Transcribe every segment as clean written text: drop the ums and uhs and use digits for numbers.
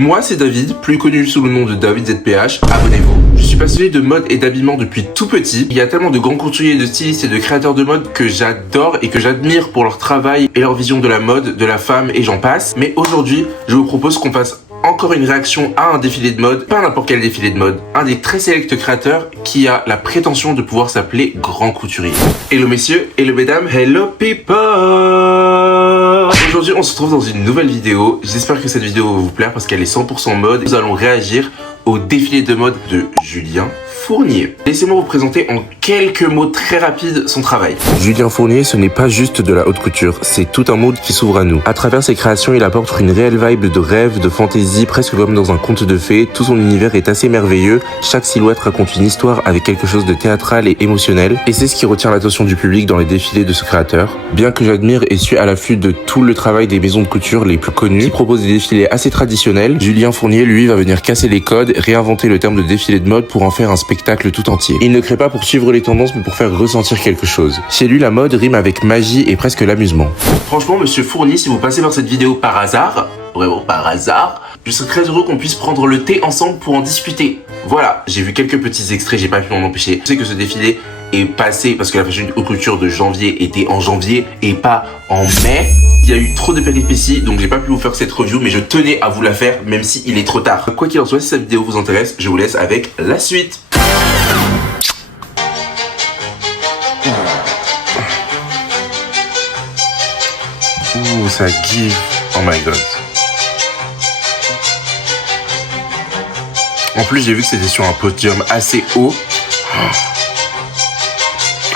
Moi, c'est David, plus connu sous le nom de David ZPH. Abonnez-vous. Je suis passionné de mode et d'habillement depuis tout petit. Il y a tellement de grands couturiers, de stylistes et de créateurs de mode que j'adore et que j'admire pour leur travail et leur vision de la mode, de la femme et j'en passe. Mais aujourd'hui, je vous propose qu'on fasse encore une réaction à un défilé de mode, pas n'importe quel défilé de mode, un des très sélects créateurs qui a la prétention de pouvoir s'appeler grand couturier. Hello messieurs, hello mesdames, hello people. Aujourd'hui on se retrouve dans une nouvelle vidéo, j'espère que cette vidéo va vous plaire parce qu'elle est 100% mode. Nous allons réagir au défilé de mode de Julien Fournier. Laissez-moi vous présenter en quelques mots très rapides son travail. Julien Fournier, ce n'est pas juste de la haute couture, c'est tout un monde qui s'ouvre à nous. À travers ses créations, il apporte une réelle vibe de rêve, de fantaisie, presque comme dans un conte de fées. Tout son univers est assez merveilleux, chaque silhouette raconte une histoire avec quelque chose de théâtral et émotionnel. Et c'est ce qui retient l'attention du public dans les défilés de ce créateur. Bien que j'admire et suis à l'affût de tout le travail des maisons de couture les plus connues, qui proposent des défilés assez traditionnels, Julien Fournier, lui, va venir casser les codes, réinventer le terme de défilé de mode pour en faire un spectacle tout entier. Il ne crée pas pour suivre les tendances mais pour faire ressentir quelque chose. Chez lui, la mode rime avec magie et presque l'amusement. Franchement, monsieur Fournier, si vous passez par cette vidéo par hasard, vraiment par hasard, je serais très heureux qu'on puisse prendre le thé ensemble pour en discuter. Voilà, j'ai vu quelques petits extraits, j'ai pas pu m'en empêcher. Je sais que ce défilé est passé parce que la fashion haute couture de janvier était en janvier et pas en mai. Il y a eu trop de péripéties, donc j'ai pas pu vous faire cette review, mais je tenais à vous la faire, même si il est trop tard. Quoi qu'il en soit, si cette vidéo vous intéresse, je vous laisse avec la suite. Ouh, ça give. Oh my god. En plus, j'ai vu que c'était sur un podium assez haut.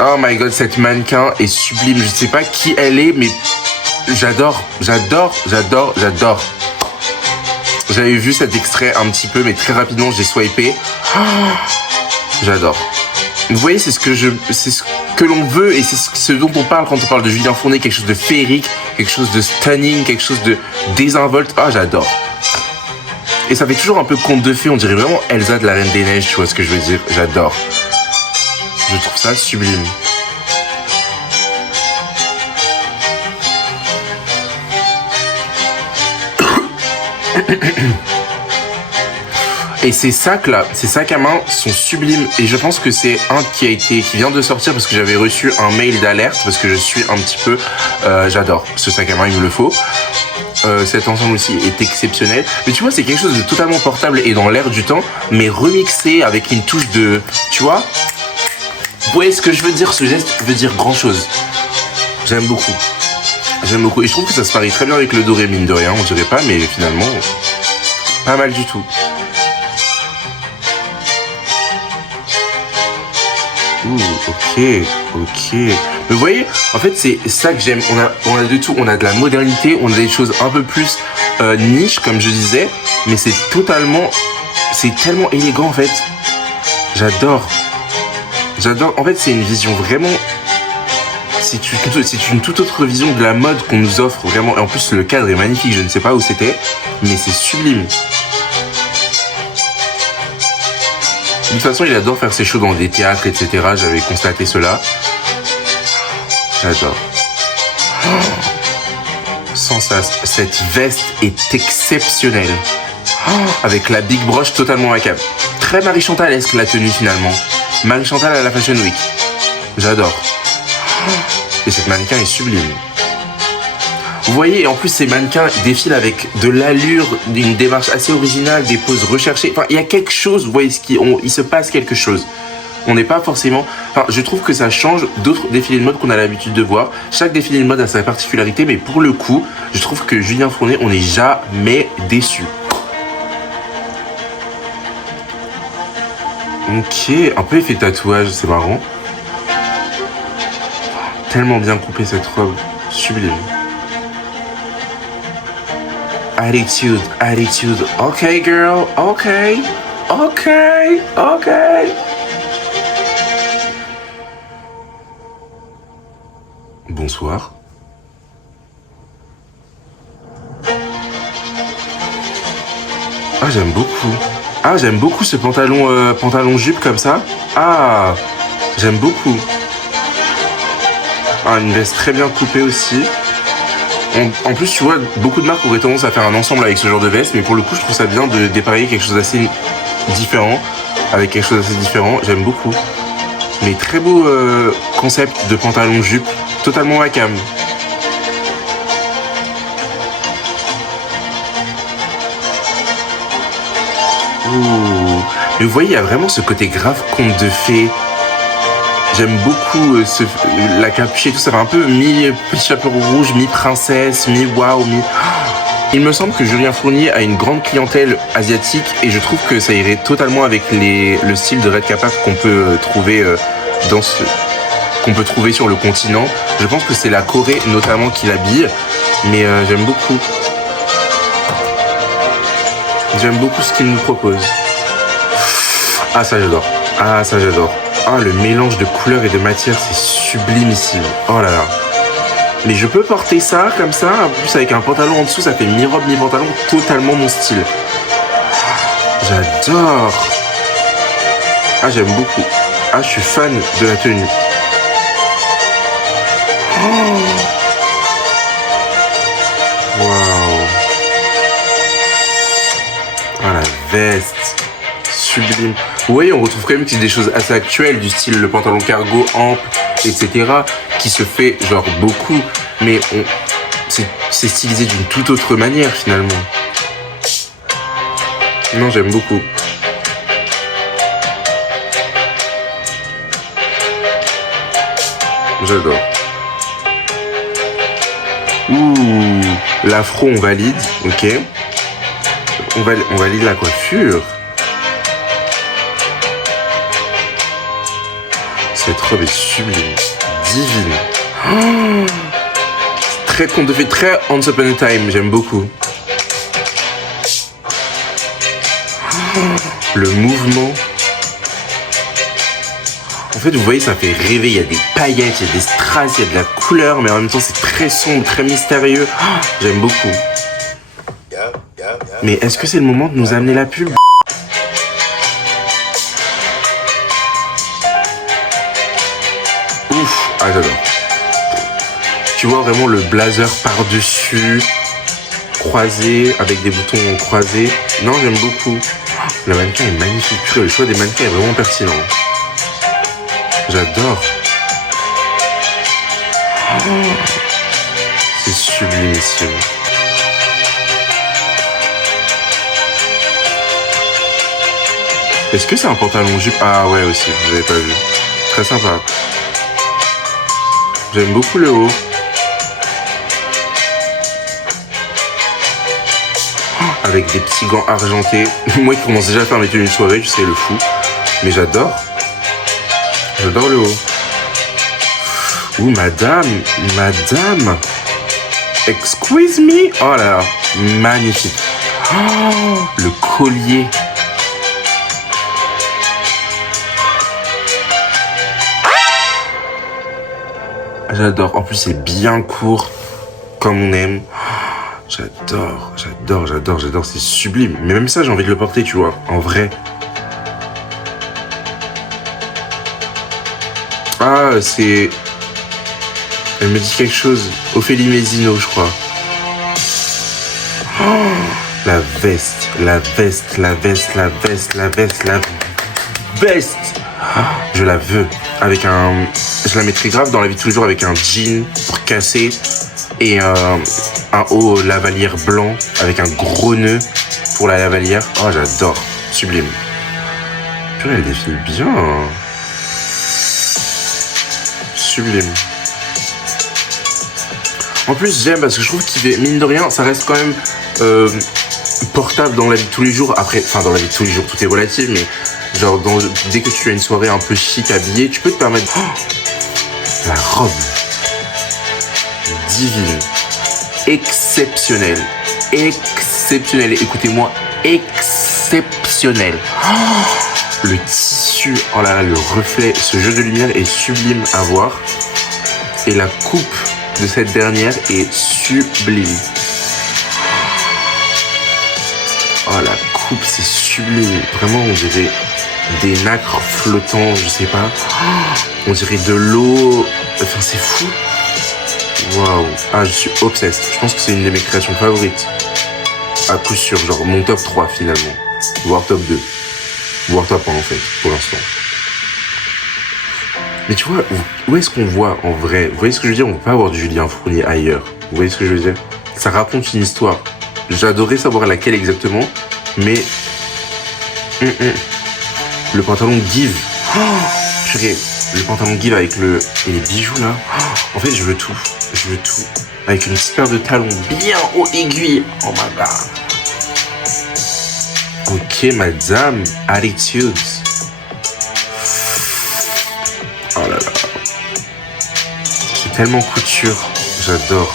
Oh my god, cette mannequin est sublime. Je sais pas qui elle est, mais j'adore, j'adore, j'adore, j'adore. J'avais vu cet extrait un petit peu, mais très rapidement, j'ai swipé. J'adore. Vous voyez, c'est ce que l'on veut et c'est ce dont on parle quand on parle de Julien Fournier, quelque chose de féerique, quelque chose de stunning, quelque chose de désinvolte. Ah, j'adore. Et ça fait toujours un peu conte de fées, on dirait vraiment Elsa de la Reine des Neiges, tu vois ce que je veux dire. J'adore. Je trouve ça sublime. Et ces sacs-là, ces sacs à main sont sublimes. Et je pense que c'est un qui vient de sortir parce que j'avais reçu un mail d'alerte parce que je suis un petit peu... j'adore ce sac à main, il me le faut. Cet ensemble aussi est exceptionnel. Mais tu vois, c'est quelque chose de totalement portable et dans l'air du temps, mais remixé avec une touche de... Tu vois? Vous voyez ce que je veux dire? Ce geste veut dire grand chose. J'aime beaucoup. J'aime beaucoup. Et je trouve que ça se marie très bien avec le doré, mine de rien. On dirait pas, mais finalement, pas mal du tout. Ouh, ok. Mais vous voyez, en fait, c'est ça que j'aime. On a de tout. On a de la modernité, on a des choses un peu plus niche, comme je disais. Mais c'est tellement élégant, en fait. J'adore. J'adore. En fait, c'est une vision vraiment... C'est une toute autre vision de la mode qu'on nous offre, vraiment. Et en plus, le cadre est magnifique. Je ne sais pas où c'était, mais c'est sublime. De toute façon, il adore faire ses shows dans des théâtres, etc. J'avais constaté cela. J'adore. Sans ça, cette veste est exceptionnelle. Avec la big broche totalement macabre. Très Marie-Chantalesque la tenue finalement. Marie-Chantal à la Fashion Week. J'adore. Et cette mannequin est sublime. Vous voyez, et en plus ces mannequins défilent avec de l'allure, une démarche assez originale, des poses recherchées. Enfin, il y a quelque chose, vous voyez, il se passe quelque chose. On n'est pas forcément... Enfin, je trouve que ça change d'autres défilés de mode qu'on a l'habitude de voir. Chaque défilé de mode a sa particularité, mais pour le coup, je trouve que Julien Fournier, on n'est jamais déçu. Ok, un peu effet tatouage, c'est marrant. Tellement bien coupé cette robe, sublime. Attitude. Ok, girl. Ok. Bonsoir. Ah, j'aime beaucoup ce pantalon jupe comme ça. Ah, j'aime beaucoup. Ah, une veste très bien coupée aussi. En plus, tu vois, beaucoup de marques auraient tendance à faire un ensemble avec ce genre de veste, mais pour le coup, je trouve ça bien de dépareiller quelque chose d'assez différent, avec quelque chose d'assez différent. J'aime beaucoup. Mais très beau concept de pantalon-jupe, totalement Wacam. Ouh. Mais vous voyez, il y a vraiment ce côté grave conte de fées. J'aime beaucoup la capuche et tout, ça fait un peu mi-petit chapeau rouge, mi-princesse, mi-waouh, mi... Il me semble que Julien Fournier a une grande clientèle asiatique et je trouve que ça irait totalement avec le style de Red Kappa qu'on peut trouver qu'on peut trouver sur le continent. Je pense que c'est la Corée notamment qui l'habille, mais j'aime beaucoup. J'aime beaucoup ce qu'il nous propose. Ah ça j'adore. Ah ça j'adore. Ah le mélange de couleurs et de matières c'est sublimissime. Oh là là. Mais je peux porter ça comme ça, en plus avec un pantalon en dessous, ça fait mi-robe, mi-pantalon, totalement mon style. J'adore. Ah j'aime beaucoup. Ah je suis fan de la tenue. Waouh. Ah la veste. Sublime. Vous voyez, on retrouve quand même des choses assez actuelles, du style le pantalon cargo ample, etc., qui se fait genre beaucoup, mais c'est stylisé d'une toute autre manière finalement. Non, j'aime beaucoup. J'adore. Ouh, l'afro on valide, ok. On valide la coiffure. Cette robe est sublime, divine. Oh, très conte de fées, très Once Upon a Time, j'aime beaucoup. Oh, le mouvement. En fait, vous voyez, ça fait rêver. Il y a des paillettes, il y a des strass, il y a de la couleur, mais en même temps, c'est très sombre, très mystérieux. Oh, j'aime beaucoup. Mais est-ce que c'est le moment de nous amener la pub ? Ouf, ah j'adore. Tu vois vraiment le blazer par-dessus, croisé, avec des boutons croisés. Non, j'aime beaucoup. Le mannequin est magnifique. Le choix des mannequins est vraiment pertinent. J'adore. Oh, c'est sublimissime. Est-ce que c'est un pantalon jupe? Ah ouais aussi, je l'avais pas vu. Très sympa. J'aime beaucoup le haut. Avec des petits gants argentés. Moi qui commence déjà à faire mes tenues de soirée, je sais le fou. Mais j'adore. J'adore le haut. Ouh, madame. Excuse me. Oh là là. Magnifique. Oh, le collier. J'adore. En plus, c'est bien court, comme on aime. J'adore. C'est sublime. Mais même ça, j'ai envie de le porter, tu vois, en vrai. Ah, c'est... Elle me dit quelque chose. Ophélie Mézino, je crois. Oh, la veste. Je la veux. Avec un... Je la mettrai grave dans la vie de tous les jours avec un jean pour casser et un haut lavalière blanc avec un gros nœud pour la lavalière. Oh, j'adore. Sublime. Purée, elle défile bien. Sublime. En plus, j'aime parce que je trouve qu'il fait, mine de rien, ça reste quand même portable dans la vie de tous les jours. Après, enfin, dans la vie de tous les jours, tout est relatif, mais genre, dès que tu as une soirée un peu chic, habillée, tu peux te permettre... Oh, la robe. Divine. Exceptionnelle. Écoutez-moi, exceptionnelle. Oh, le tissu, oh là là, le reflet, ce jeu de lumière est sublime à voir. Et la coupe de cette dernière est sublime. Oh, la coupe, c'est sublime. Vraiment, on dirait des nacres flottants, je sais pas. On dirait de l'eau. Enfin, c'est fou. Waouh. Ah, je suis obsessed. Je pense que c'est une de mes créations favorites. À coup sûr, genre mon top 3 finalement. Voire top 2. Voire top 1 en fait, pour l'instant. Mais tu vois, où est-ce qu'on voit en vrai? Vous voyez ce que je veux dire? On peut pas avoir du Julien Fournier ailleurs. Vous voyez ce que je veux dire? Ça raconte une histoire. J'adorais savoir laquelle exactement, mais... Le pantalon Give. Oh, purée. Le pantalon Give avec et les bijoux là. Oh, en fait, je veux tout. Je veux tout. Avec une petite paire de talons bien haut aiguille. Oh my god. Ok, madame. Attitudes. Oh là là. C'est tellement couture. J'adore.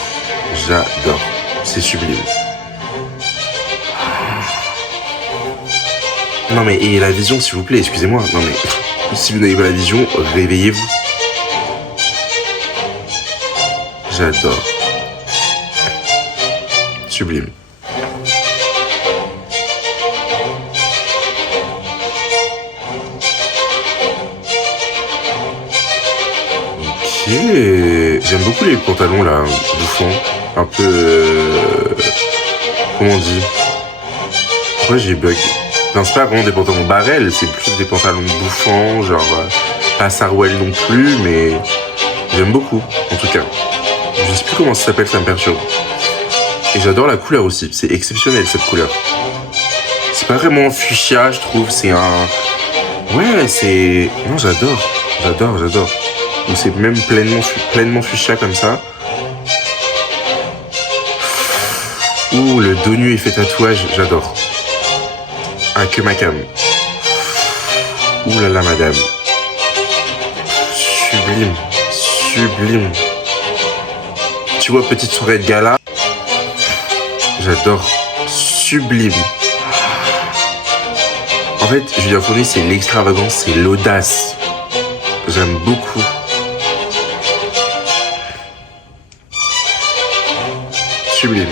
J'adore. C'est sublime. Non mais, et la vision s'il vous plaît, excusez-moi. Non mais, si vous n'avez pas la vision, réveillez-vous. J'adore. Sublime. Ok. J'aime beaucoup les pantalons là, bouffants. Un peu... Comment on dit? Pourquoi j'ai bug? Non, c'est pas vraiment des pantalons barrel, c'est plus des pantalons bouffants, genre pas Sarwell non plus, mais j'aime beaucoup, en tout cas. Je sais plus comment ça s'appelle, ça me perturbe. Et j'adore la couleur aussi, c'est exceptionnel cette couleur. C'est pas vraiment fuchsia, je trouve, c'est un... Ouais, c'est... Non, j'adore, j'adore, j'adore. Ou c'est même pleinement fuchsia comme ça. Ouh, le dos nu effet tatouage, j'adore. Ah, que ma cam. Ouh là là, madame. Sublime. Sublime. Tu vois, petite soirée de gala. J'adore. Sublime. En fait, Julien Fournier, c'est l'extravagance, c'est l'audace. J'aime beaucoup. Sublime.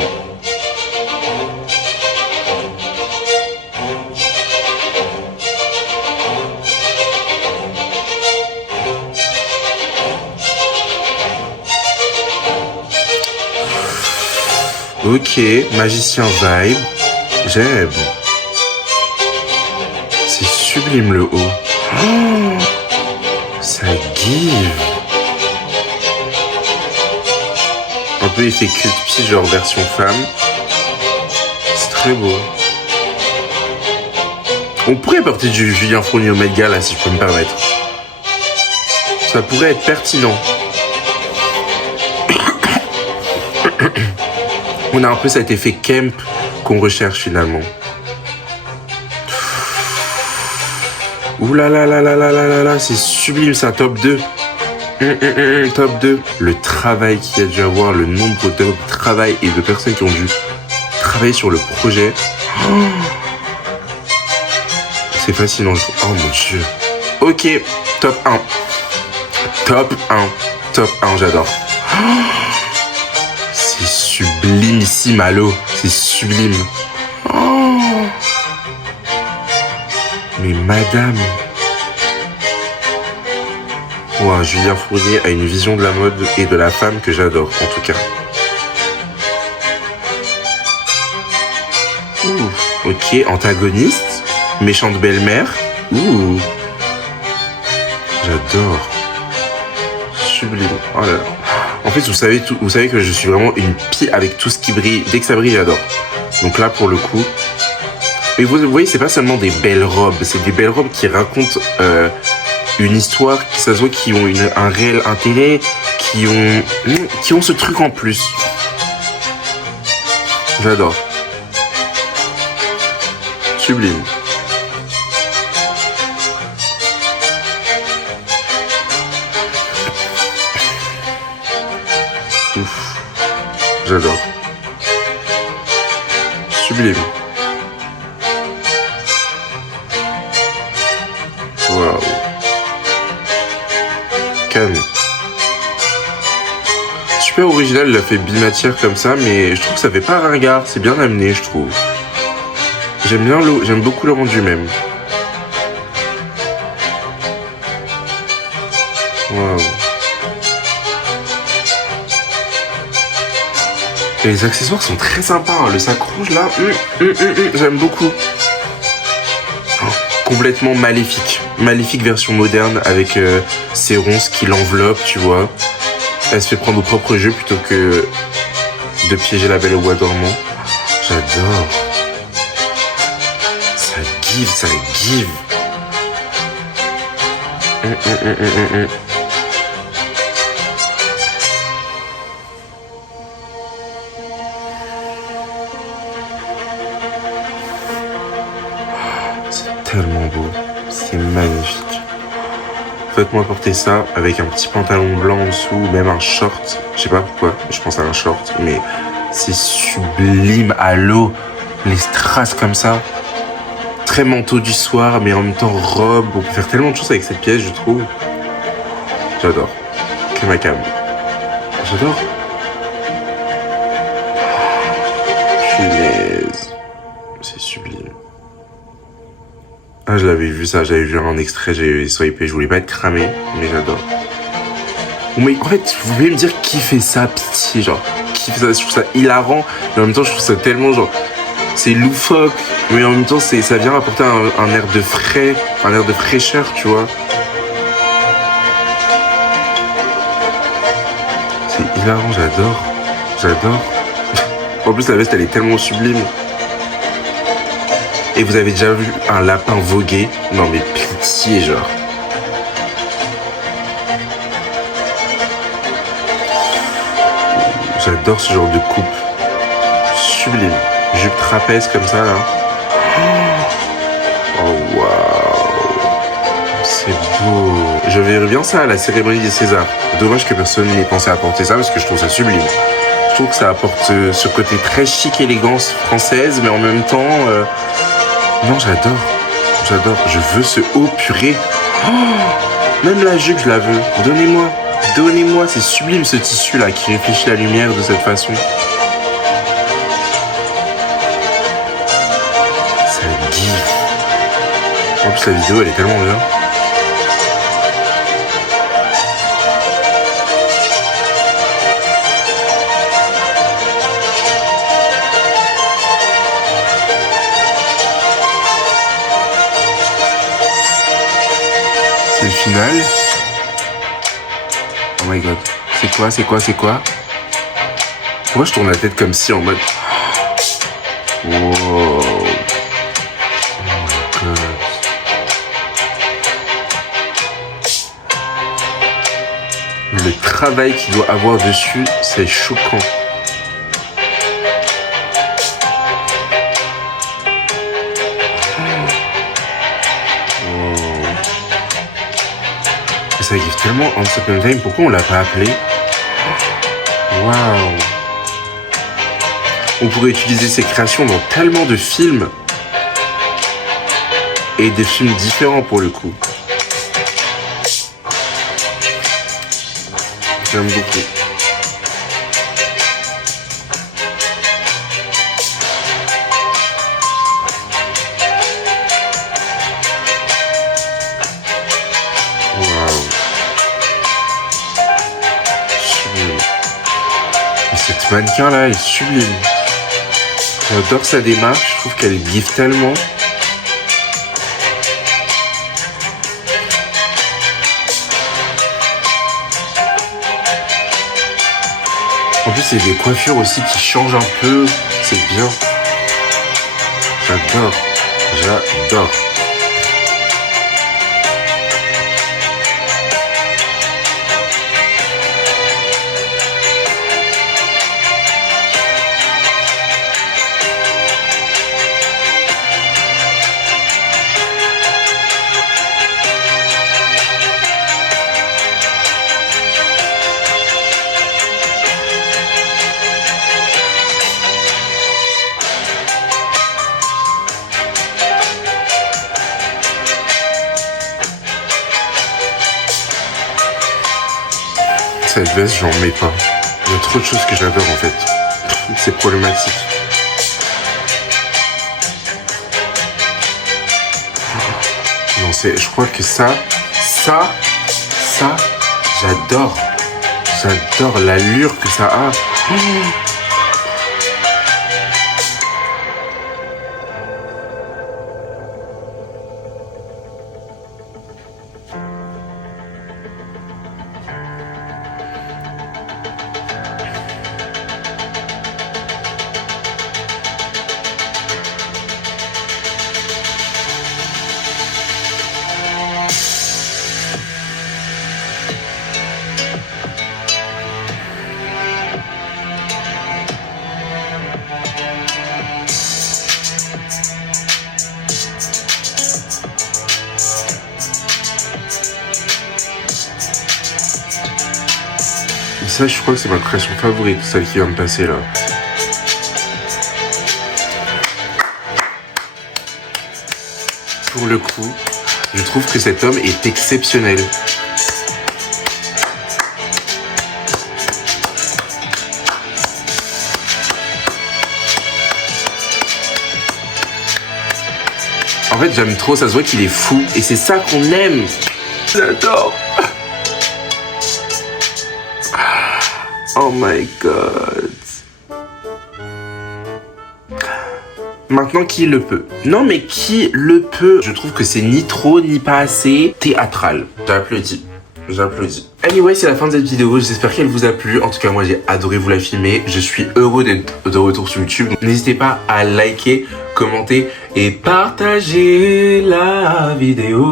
Ok, magicien vibe. J'aime. C'est sublime le haut. Oh, ça give. Un peu effet culte pied, genre version femme. C'est très beau. On pourrait porter du Julien Fournier au Met Gala, si je peux me permettre. Ça pourrait être pertinent. On a un peu cet effet camp qu'on recherche finalement. Ouh là là là là là là là là, c'est sublime ça, top 2. Top 2. Le travail qu'il y a dû avoir, le nombre d'heures de travail et de personnes qui ont dû travailler sur le projet. Oh, c'est fascinant. Oh mon dieu. Ok, top 1. Top 1. Top 1, j'adore. Oh, c'est sublime ici, Malo. C'est sublime. Oh, mais madame. Wow, Julien Fournier a une vision de la mode et de la femme que j'adore, en tout cas. Ouh, ok, antagoniste, méchante belle-mère. Ouh, j'adore. Sublime. Oh là là. En fait, vous savez que je suis vraiment une pie avec tout ce qui brille. Dès que ça brille, j'adore. Donc là, pour le coup... Mais vous voyez, c'est pas seulement des belles robes, c'est des belles robes qui racontent une histoire, ça se voit, qui ont un réel intérêt, qui ont ce truc en plus. J'adore. Sublime. Ouf. J'adore. Sublime. Waouh. Calme. Super original, il a fait bimatière comme ça, mais je trouve que ça fait pas ringard, c'est bien amené, je trouve. J'aime beaucoup le rendu même. Waouh. Et les accessoires sont très sympas, hein. Le sac rouge là, j'aime beaucoup. Oh, complètement maléfique. Maléfique version moderne avec ses ronces qui l'enveloppent, tu vois. Elle se fait prendre au propre jeu plutôt que de piéger la belle au bois dormant. J'adore. Ça give, ça give. C'est tellement beau. C'est magnifique. Faites-moi porter ça avec un petit pantalon blanc en dessous ou même un short. Je sais pas pourquoi, je pense à un short, mais c'est sublime à l'eau. Les strass comme ça. Très manteau du soir, mais en même temps robe. On peut faire tellement de choses avec cette pièce, je trouve. J'adore. Que ma cam. J'adore. Punaise. C'est sublime. Ah, je l'avais vu ça, j'avais vu un extrait, j'avais swipé, je voulais pas être cramé, mais j'adore. Mais en fait, vous pouvez me dire qui fait ça, pitié, genre, qui fait ça, je trouve ça hilarant, mais en même temps, je trouve ça tellement, genre, c'est loufoque, mais en même temps, ça vient apporter un air de frais, un air de fraîcheur, tu vois. C'est hilarant, j'adore. En plus, la veste, elle est tellement sublime. Et vous avez déjà vu un lapin voguer? Non mais pitié, genre. J'adore ce genre de coupe. Sublime. Jupe trapèze comme ça, là. Oh, waouh. C'est beau. Je verrais bien ça à la cérémonie des Césars. Dommage que personne n'ait pensé à porter ça parce que je trouve ça sublime. Je trouve que ça apporte ce côté très chic, élégance française, mais en même temps... Non, j'adore, je veux ce haut purée. Oh, même la jupe, je la veux. Donnez-moi, c'est sublime ce tissu là qui réfléchit la lumière de cette façon. Ça give. En plus, la vidéo, elle est tellement bien. C'est le final. Oh my god. C'est quoi? Pourquoi je tourne la tête comme si en mode... Wow. Oh my god. Le travail qu'il doit avoir dessus, c'est choquant. Ça give tellement Once Upon a Time, pourquoi on l'a pas appelé? Waouh. On pourrait utiliser ces créations dans tellement de films. Et des films différents pour le coup. J'aime beaucoup. Cette mannequin là est sublime. J'adore sa démarche, je trouve qu'elle give tellement. En plus c'est des coiffures aussi qui changent un peu, c'est bien. J'adore. Cette veste, j'en mets pas. Il y a trop de choses que j'adore en fait. C'est problématique. Non, je crois que ça, j'adore. J'adore l'allure que ça a. Ça, je crois que c'est ma création favorite, celle qui vient de passer là. Pour le coup, je trouve que cet homme est exceptionnel. En fait, j'aime trop, ça se voit qu'il est fou. Et c'est ça qu'on aime. J'adore. Oh my god. Maintenant, qui le peut? Non, mais qui le peut? Je trouve que c'est ni trop, ni pas assez théâtral. J'applaudis. J'applaudis. Anyway, c'est la fin de cette vidéo. J'espère qu'elle vous a plu. En tout cas, moi, j'ai adoré vous la filmer. Je suis heureux d'être de retour sur YouTube. N'hésitez pas à liker, commenter et partager la vidéo.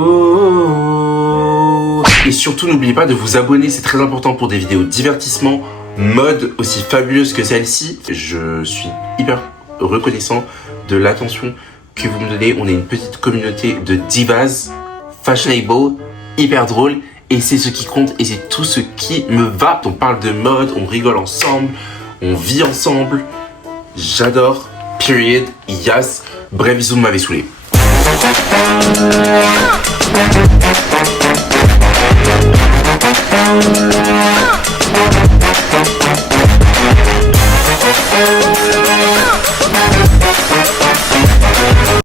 Et surtout, n'oubliez pas de vous abonner. C'est très important pour des vidéos divertissement, mode aussi fabuleuse que celle-ci. Je suis hyper reconnaissant de l'attention que vous me donnez. On est une petite communauté de divas, fashionable, hyper drôle. Et c'est ce qui compte et c'est tout ce qui me va. On parle de mode, on rigole ensemble, on vit ensemble. J'adore. Period. Yes. Bref, bisous, vous m'avez saoulé.